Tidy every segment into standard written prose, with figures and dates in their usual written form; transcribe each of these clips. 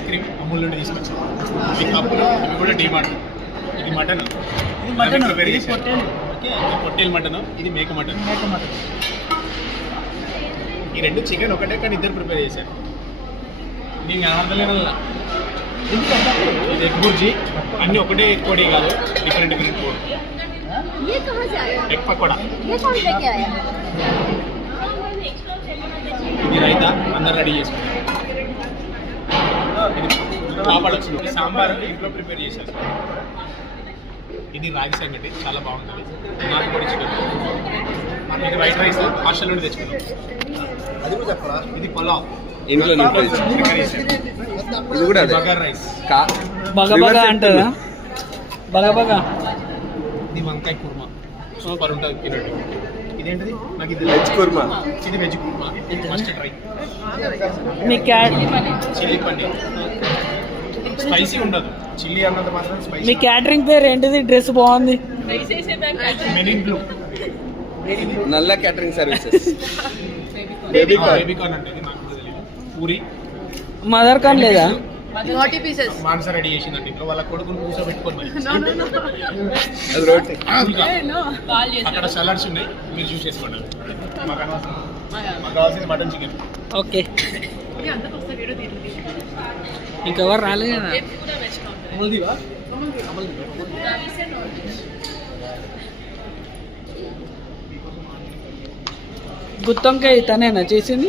Ice cream Amul నుండి తీసుకొచ్చాను. ఈ కప్పులు ఇవి కూడా డిమార్ట్. ఇది మటన్, ఇది మటన్, ప్రిపేర్ ఇది చేశాను. పొట్టేలు. పొట్టేలు మటన్, ఇది మేక మటన్. ఈ రెండు చికెన్ ఒకటే కానీ ఇద్దరు ప్రిపేర్ చేశారు. నీకు అనర్థలేనల్లా ఇది ఎగ్ బుర్జీ, అన్నీ ఒకటే కోడి కాదు, డిఫరెంట్ డిఫరెంట్ కోడి. ये कहाँ से आया? ఎగ్ పకోడా, ये कौन लेके आया? ఇది రైతా అందరు రెడీ చేసుకున్నారు. ఇది పాపడ్ వచ్చింది. సాంబార్ ఇంట్లో ప్రిపేర్ చేశారు. ఇది రాగి సంగటి, చాలా బాగుంటుంది. నాటుకోడి చికెన్. ఇది వైట్ రైస్ హాస్టల్ నుండి తెచ్చుకున్నాం. ఇది పులావ్ ఇంట్లో ప్రిపేర్ చేశారు. ఇది కూడా అదే బగార్ రైస్. బగబగా అంటారా? బగబగా. ఇది వంకాయ కుర్మా, సూపర్ ఉంటుంది తినట్టు. ఇదేంటిది? నాకు ఇది వెజ్ కుర్మా. ఇది వెజ్ కుర్మా, మస్టర్డ్ డ్రై, మీ క్యాట్ చిల్లీ పన్నీర్. స్పైసీ ఉండదు, చిల్లీ అన్నంత మాత్రం మీ స్పైసీ. క్యాటరింగ్ పేరు ఏంటిది? డ్రెస్ బాగుంది. Men in blue. నల్ల క్యాటరింగ్ సర్వీసెస్. బేబీ కార్న్ అంటే ఇది నాకు కూడా తెలియదు. పూరి మదర్ కార్న్ లేదా? 40 pieces. మాంస రెడీ చేసిందంటే ఇంట్లో వాళ్ళ కొడుకుని కూర్చోబెట్టుకోరు మరి. అది రోటీ. ఇంకా అక్కడ సలాడ్స్ ఉన్నాయి, మీరు చూస్ చేసుకోండి. మాకు అనవసరం. మాకు కావాల్సింది మటన్ చికెన్. ఓకే. ఇంకెవరు రాలేదు కదా? గుత్తొంకాయ తనేనా చేసింది?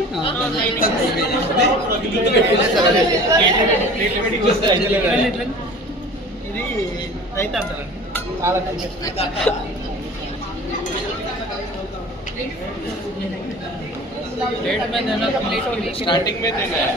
ఇది రైతా అంటారండి. स्टार्टिंग में देना है।